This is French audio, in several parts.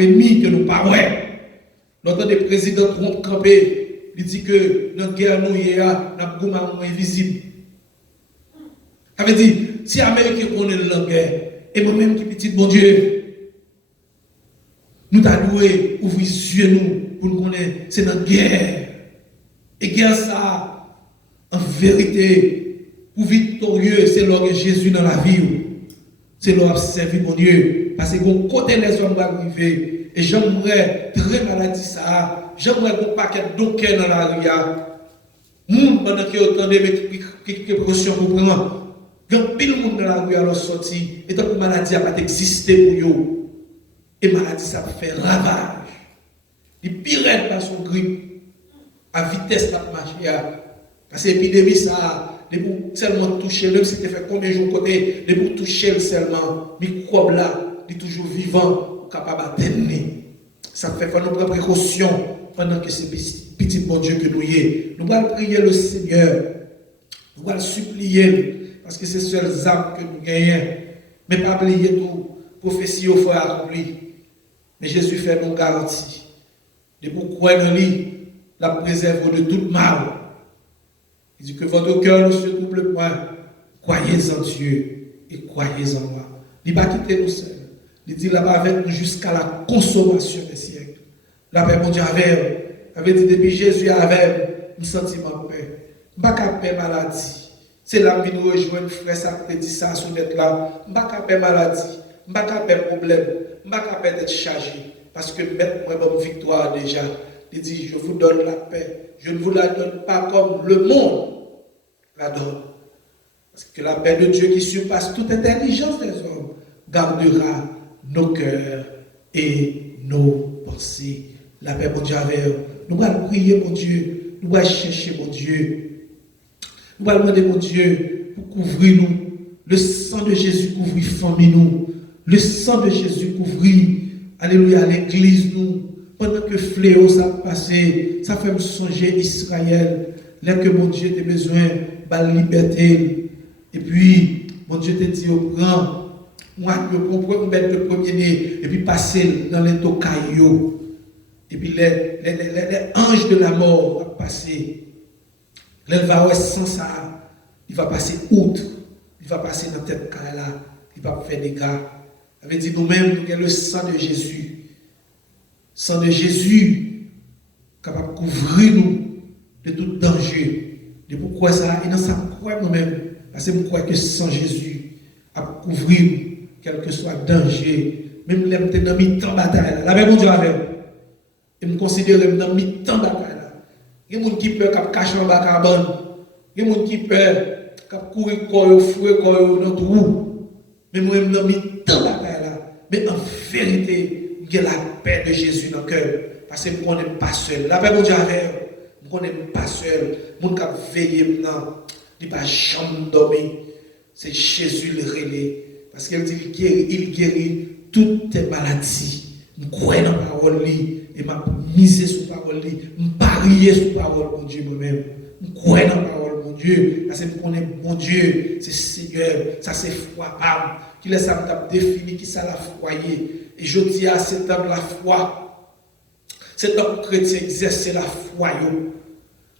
ennemi que nous pas ouais. L'autre des présidents Trump campé, il dit que notre guerre nous y a, n'a pas invisible. Ça veut dire, si l'Amérique connaît la guerre, et moi-même qui petit bon Dieu, nous t'avons loué, ouvrir les yeux nous, pour nous connaître, c'est notre guerre. Et guerre ça, en vérité, pour victorieux, c'est l'or de Jésus dans la vie. C'est l'or servi mon Dieu. Parce que bon côté les hommes vont arriver. Et j'aimerais très maladie ça. J'aimerais un paquet d'aucun dans la rue. Moun pendant que autant de précautions pour prendre. Quand pile monde dans la rue alors sorti. Et tant que maladie n'a pas existé pour eux. Et maladie ça fait ravage. Il pire par son grippe. À vitesse la marche. Parce que l'épidémie ça. De pour seulement toucher, même si tu fait combien de jours côté, de pour toucher seulement, microbe là, il est toujours vivant, capable d'atteindre. Ça fait faire nos propres précautions pendant que c'est petit bon Dieu que nous y est. Nous allons prier le Seigneur, nous allons supplier, parce que c'est seules âmes que nous gagnons. Mais pas oublier tout, prophétie au foi accomplie. Mais Jésus fait nos garanties. De pour croire en lui, la préserve de tout mal. Il dit que votre cœur ne se trouble point. Croyez en Dieu et croyez en moi. Il va quitter nous seuls. Il dit là-bas avec nous jusqu'à la consommation des siècles. La paix, mon Dieu, avait dit depuis Jésus avait nous sentiment paix. Je ne pas paix maladie. C'est là que nous rejoignons, frère, ça te dit ça sur net là. Je ne pas paix maladie. Je ne pas paix problème. Je ne pas paix d'être chargé. Parce que maintenant, moi, bonne victoire déjà. Il dit, je vous donne la paix. Je ne vous la donne pas comme le monde la donne. Parce que la paix de Dieu qui surpasse toute intelligence des hommes gardera nos cœurs et nos pensées. La paix, mon Dieu, avec nous allons prier, mon Dieu. Nous allons chercher, mon Dieu. Nous allons demander, mon Dieu, pour couvrir nous. Le sang de Jésus couvrir famille nous. Le sang de Jésus couvrir, alléluia, l'église nous. Pendant que fléau ça passé, ça fait me songer Israël. Là que mon Dieu a besoin de la liberté. Et puis, mon Dieu te dit au grand, moi, je comprends mettre le premier-né, et puis passer dans les tocaillots. Et puis, les anges de la mort vont passer. Là, il va sans ça, il va passer outre, il va passer dans cette cas-là, il va faire des gars. Ça veut dire nous-mêmes, nous avons le sang de Jésus. Sang de Jésus, capable de couvrir nous de tout danger. De pourquoi ça, et dans ça, croire nous-mêmes, parce que nous croyons que sans Jésus, à couvrir quel que soit le danger, même les gens dans mi-temps bataille, la même mon Dieu avec, et me considère dans mi-temps bataille. Il y a des gens qui peuvent cacher en bas de la cabane, il y a des gens qui peuvent courir corps, fouer corps dans tout roue, mais moi, dans mi-temps bataille là, mais en vérité, il y a la paix de Jésus dans le cœur, parce que nous ne connaissons pas seul. La paix mon Dieu avec. On n'est pas seul, mon cap veiller maintenant, il pas jamais dormir. C'est Jésus le relais. Parce qu'il dit il guérit toutes tes maladies. Je crois dans la parole, et m'a misé sur la parole, je parier sur la parole, mon Dieu, moi-même. Je crois dans la parole, mon Dieu. Parce que je connais mon Dieu, c'est Seigneur, ça c'est foi, âme. Qui laisse ça me définir qui ça la foyer. Et je dis à cet homme la foi. Cet homme chrétien exerce la foi.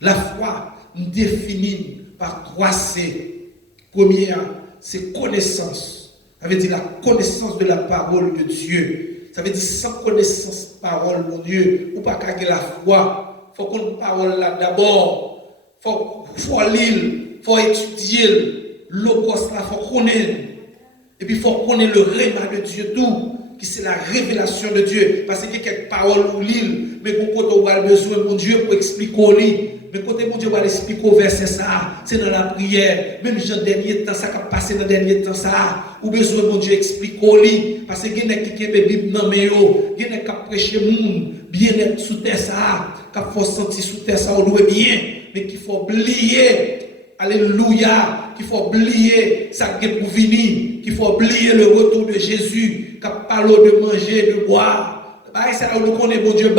La foi nous définit par 3 C. Première, c'est connaissance. Ça veut dire la connaissance de la parole de Dieu. Ça veut dire sans connaissance parole, mon Dieu, ou pas qu'à la foi. Il faut qu'on parole là d'abord. Il faut lire, il faut étudier. Logos là, il faut connaître. Et puis il faut connaître le réma de Dieu tout. Qui c'est la révélation de Dieu. Parce qu'il y a quelques paroles ou l'île, mais quand on a besoin, mon Dieu, pour expliquer au lit. Mais quand mon Dieu va expliquer au verset ça, c'est dans la prière. Même dans le dernier temps, ça qui a passé dans le dernier temps, ça, ou besoin, mon Dieu, expliquer au lit. Parce qu'il y a qui ont la Bible dans mes yeux, il y a qui ont prêché monde, bien-être sous terre, ça, qui ont sentir sous terre, ça, on doit bien, mais qu'il faut oublier. Alléluia, qu'il faut oublier ça qui est pour venir, qu'il faut oublier le retour de Jésus, qui parle de manger, de boire. Ça, nous connaissons mon Dieu,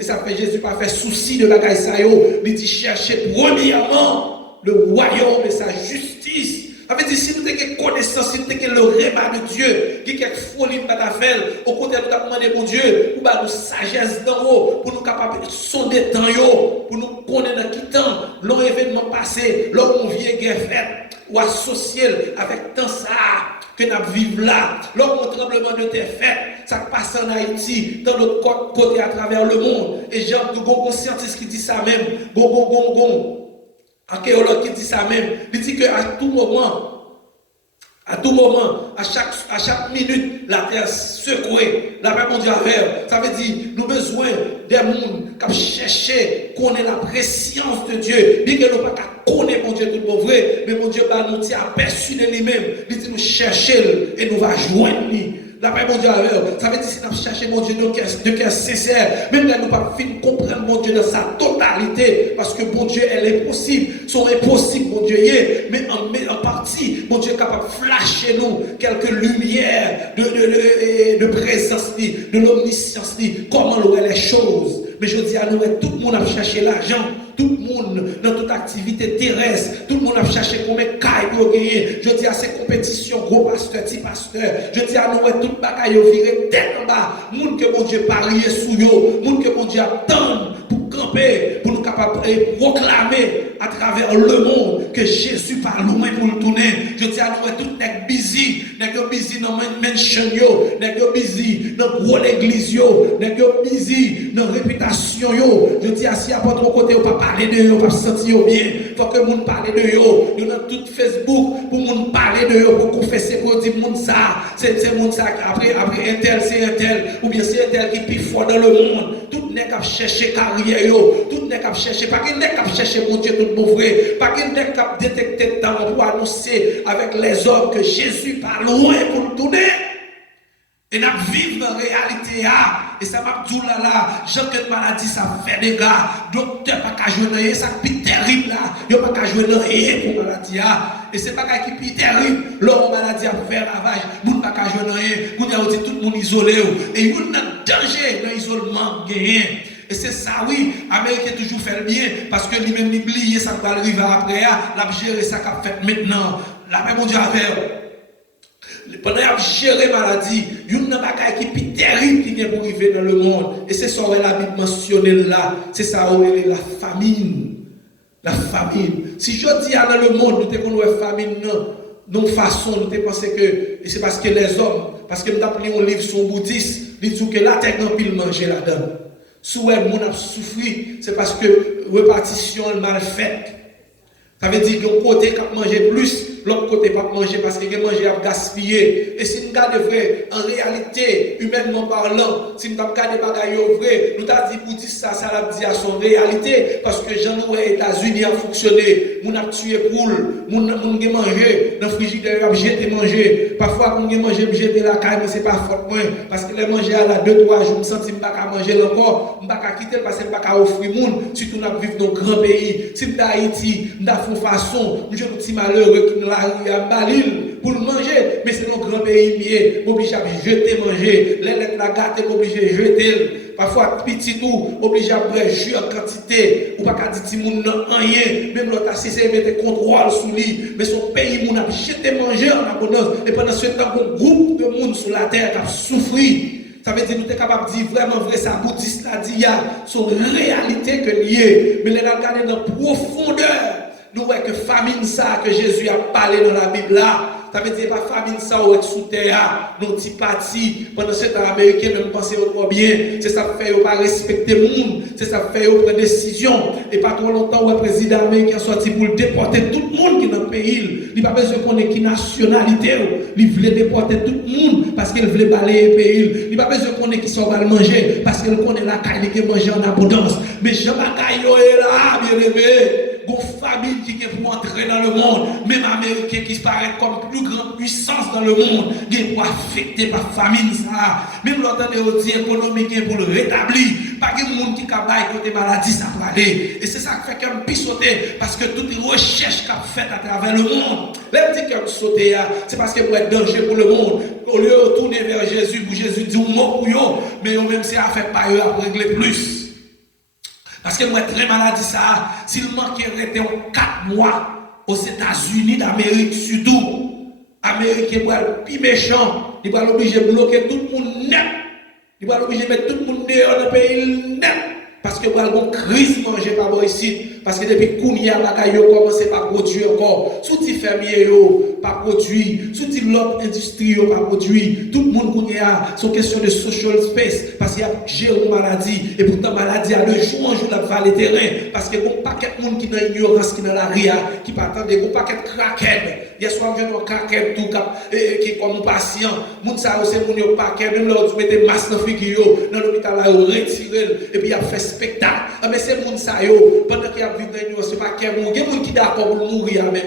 et ça fait Jésus pas faire souci de bagaille ça, il dit chercher premièrement le royaume et sa justice. Ça veut dire, si nous avons connaissance, si nous avons le repas de Dieu, qui est folie de faire, au contraire, nous avons demandé pour Dieu, pour nous sagesse d'en haut, pour nous capables de sonder dans haut, pour nous connaître dans qui temps, l'on événement passé, l'on vient guerre faite, ou associé avec tant ça que nous vivons là, l'on tremblement de terre fait, ça passe en Haïti, dans notre côté à travers le monde. Et j'ai un scientiste qui dit ça même, archéologue qui dit ça même, il dit qu'à tout moment, à chaque minute, la terre secouée, la paix mondiale, ça veut dire, nous avons besoin des gens qui cherchent qu'on ait la préscience de Dieu, bien que nous ne pas connaître mon Dieu tout bon vrai, mais mon Dieu va nous aperçu de lui-même, il dit nous chercher et nous va joindre lui. La paix mondiale, ça veut dire si nous cherchons mon Dieu de cœur sincère, même là nous ne pas comprendre mon Dieu dans sa totalité, parce que mon Dieu, elle est possible, sont impossibles, mon Dieu, mais en partie, mon Dieu est capable de flasher nous quelques lumières de présence, de l'omniscience, comment l'on les choses. Mais je dis à nous, tout le monde a cherché l'argent, tout le monde dans toute activité terrestre, tout le monde a cherché combien de cailles pour gagner. Je dis à ces compétitions, gros pasteur, petit pasteur, je dis à nous, tout le bagaille viré tête en bas, monde que mon Dieu parie sous eux, monde que mon Dieu attend pour camper, pour nous capables de proclamer à travers le monde que Jésus pas loin pour nous tourner. Je dis à nous, tout n'est busy dans mansion, n'est busy dans gros l'église, n'est busy dans réputation. Je dis à si à votre côté, on pas parler de eux, pas se sentir bien. Faut que monde parle de eux. Nous dans tout Facebook pour monde parler de eux, pour confesser pour dire monde ça, c'est monde ça après un tel c'est un tel ou bien c'est un tel qui plus fort dans le monde. Tout n'est qu'à chercher carrière, tout n'est qu'à chercher, pas qu'il n'est qu'à chercher mon Dieu tout bon vrai, pas qu'il n'est qu'à détecter temps pour annoncer avec les hommes que Jésus pas loin pour nous tourner. Et nous vivons dans la réalité. Et ça m'a dit là, jean maladie, ça fait des gars. Docteur, pas qu'à jouer ça qui terrible là. Il n'y a pas qu'à jouer rien pour la maladie. Et c'est pas qui est plus terrible. L'homme maladie a fait ravage. Il n'y a pas qu'à jouer rien. Il y a dit tout le monde isolé. Et il y a un danger dans l'isolement. Et c'est ça, oui, Américain toujours fait le bien. Parce que lui-même, il oublie ça qui va arriver après. La gérer ça qu'il a fait maintenant. La même Dieu a fait. Pendant qu'il a géré la maladie, il y a une bagaille qui est plus terrible qui vient pour arriver dans le monde. Et c'est ça que la Bible mentionne là. C'est ça que la famine. La famine. Si je dis dans le monde, nous avons une famine, non façon, nous avons pensé que, et c'est parce que les hommes, parce que nous avons pris un livre sur le bouddhisme, ils disent que la terre n'a plus manger là-dedans. Si le monde a souffert, c'est parce que la répartition est mal faite. Ça veut dire qu'un côté qui a mangé plus, l'autre côté pas manger parce qu'il a mangé à gaspiller. Et si nous regardons vrai, en réalité, humainement parlant, si nous regardons des bagailles vrai, nous avons dit pour dire ça, ça l'a dit à son réalité. Parce que Jean les États-Unis a fonctionné, nous avons tué poule, nous avons mangé, dans le frigidaire, nous avons jeté manger. Parfois, nous avons mangé, nous jeté la caille, mais ce n'est pas faute moi. Parce que les manger à la 2-3 jours, je me sens que je ne peux pas manger encore, je ne peux pas quitter parce que je ne peux pas offrir le monde, surtout nous vivons dans un grand pays. Si nous Haïti, nous avons façon, nous avons un petit malheureux qui nous l'a pour le manger, mais c'est notre grand pays mieux, obligé à jeter manger, les lettres la gâter, obligé à jeter. Parfois, petit tout, obligé à boire jus en quantité, ou pas qu'à dire que moun n'a rien, même l'autre assisté mettre contrôle sous lui, mais son pays moun a jeté manger en abondance, et pendant ce temps, un groupe de monde sur la terre qui a souffert. Ça veut dire que nous sommes capables de dire vraiment vrai, ça bouddhiste a dit, il y a son réalité que lié, mais les regarder dans la profondeur. Nous voyons que famine ça que Jésus a parlé dans la Bible là. Ça veut dire pas famine ça ou être sous terre, nos petits partis. Pendant ce temps, les Américains même penser au bien. C'est ça fait qu'ils pas respecter le monde. C'est ça fait qu'ils prennent des décisions. Et pas trop longtemps, le président américain sorti pour déporter tout le monde qui est dans le pays. Il n'a pas besoin qu'on ait qui nationalité. Il voulait déporter tout le monde parce qu'il voulait balayer le pays. Il n'a pas besoin qu'on ait qui soit mal manger parce qu'il connaît la caille qui mange en abondance. Mais Jean-Baptiste est là, bien aimé. Une famille qui est pour entrer dans le monde, même américain qui paraît comme plus grande puissance dans le monde, qui est pour affecter par famine ça. Même l'autre dit économique pour le rétablir. Pas de monde qui a côté maladie ça pour aller. Et c'est ça qui fait qu'elle puisse sauter parce que toutes les recherches qu'elle fait à travers le monde, elle dit qu'elle sauter, c'est parce qu'elle peut être danger pour le monde. Au lieu de retourner vers Jésus, pour Jésus dit un mot pour eux, mais eux même c'est à faire par eux à régler plus. Parce que moi, très maladie, ça, s'il manquait 4 mois, aux États-Unis d'Amérique surtout, Américains vont être plus méchants, ils vont obligés de bloquer tout le monde net, ils vont obligés de mettre tout le monde dehors dans le pays net, parce que vous avez une crise manger par ici, parce que depuis Kounia, bagaille commencé par produire encore, sous les fermiers, pas produit, sous l'autre industrie, pas produit, tout le monde Kounia, c'est une question de social space, parce qu'il y a géré une maladie, et pourtant maladie a de jour en jour la valet terrain, parce que il n'y a pas de monde qui est dans l'ignorance, qui est dans la ria, qui pas attendre, il n'y a pas de craquette. Hier soir, je viens de craquette tout qui est comme un patient. Moun sa c'est moun yo paquet, même là tu mettez masse dans figure dans l'hôpital là retiré et puis il a fait spectacle. Mais c'est moun sa yo pendant qu'il a vu dans nous, c'est pas quel moun, il y a moun qui d'accord pour mourir même.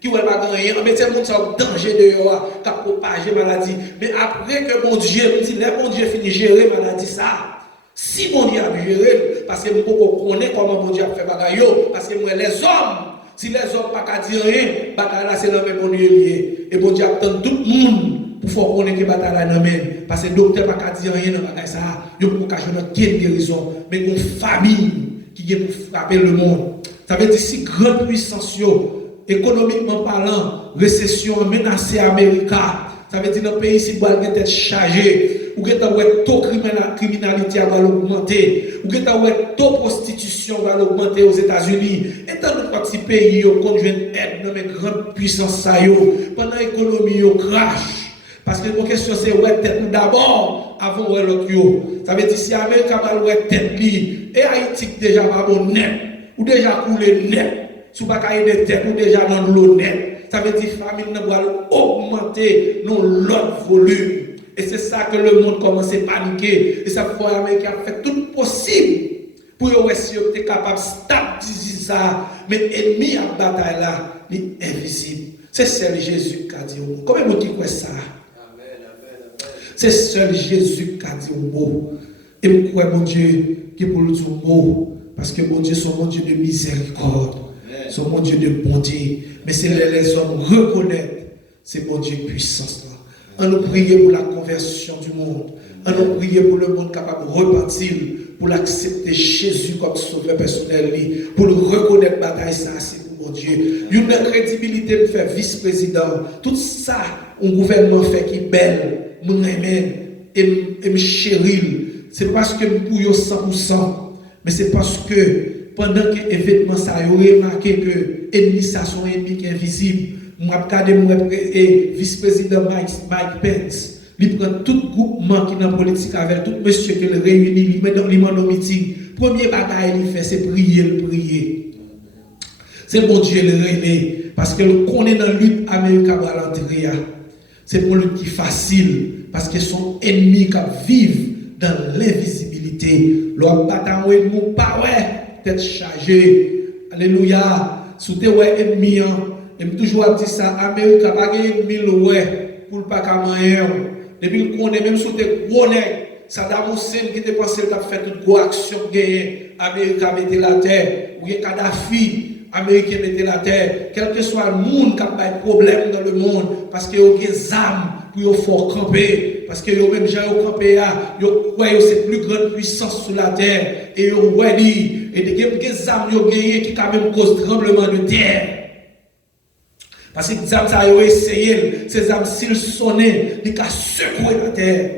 Qui ne va pas gagner, mais c'est moun sa danger de yo qui a propagé maladie. Mais après que mon Dieu me dit, les bon Dieu finit gérer maladie ça. Si mon Dieu a géré, parce que nous connaissons comment mon Dieu a fait bagaille, parce que moi les hommes, si les hommes ne peuvent pas dire rien, bataille là c'est dans le même lié. Et bon Dieu attend tout le monde pour faire connaître que bataille là dans le même. Parce que le docteur ne peut pas dire rien dans bataille ça. Il ne peut pas cacher quelle guérison. Mais une famille qui vient pour frapper le monde. Ça veut dire si grande puissance, économiquement parlant, récession a menacé l'Amérique. Ça veut dire que le pays si doit être chargé. Ou que le taux de criminalité va augmenter, ou que le taux de prostitution va augmenter aux États-Unis. Et dans notre petit pays, on conduit une aide dans les grandes puissances, pendant l'économie crash. Parce que la question c'est ouais tête d'abord avant ouais l'autre. Ça veut dire si l'Amérique va ouais tête et Haïti déjà pas bon net, ou déjà coulé net, sous pas de tête ou déjà dans l'eau net. Ça veut dire que la famille va augmenter dans l'autre volume. Et c'est ça que le monde commence à paniquer. Et ça fait l'Amérique a fait tout possible pour essayer d'être capable de stabiliser ça. Mais l'ennemi à la bataille là, il est invisible. C'est seul Jésus qui a dit au mot. Comment vous dites ça? C'est seul Jésus qui a dit au mot. Et vous croyez mon Dieu qui pour le dire au mot. Parce que mon Dieu, c'est mon Dieu de miséricorde. C'est mon Dieu de bonté. Mais c'est les hommes reconnaissent. C'est mon Dieu de puissance là. On nous prier pour la conversion du monde. On nous prier pour le monde capable de repartir, pour l'accepter Jésus comme sauveur personnel, pour le reconnaître bataille ça, c'est pour mon Dieu. Une crédibilité de faire vice-président. Tout ça, un gouvernement fait qui est belle, mon aimé, et me chérit. C'est parce que nous bouillons 100%, mais c'est parce que pendant que l'événement ça a remarqué que l'ennemi ça sont ennemis qui est invisible. Moi, regardez mon vice-président Mike Pence. Il prend tout groupement qui est dans la politique avec tout monsieur qui le réunit, il met dans le meeting. Premier bagaille qu'il fait, c'est prier. C'est bon Dieu le régler. Parce que le qu'on est dans la lutte américaine à l'entrée. C'est pour lutte qui est facile. Parce que son ennemi qui vivent dans l'invisibilité. Leur bataille, nous pas tête chargée. Alléluia. Sous tes ennemi. Je me toujours dit ça, l'Amérique n'a pas gagné 1000 pour ne pas gagner. Depuis qu'on est même sous des gros nègres, Saddam Hussein qui était pensé qu'il a fait toute grosse action gagner, l'Amérique a mis la terre, ou Kadhafi, l'Amérique a mis la terre, quel que soit le monde qui a des problèmes dans le monde, parce qu'il y a des armes pour faire camper, parce que même gens qui ont campé, ils croient que c'est plus grande puissance sur la terre, et ils ont dit, et des armes qui ont gagné qui quand même cause tremblement de terre. Parce que les âmes, ça a essayé, ces âmes, s'ils sonnaient, ils ont secoué la terre.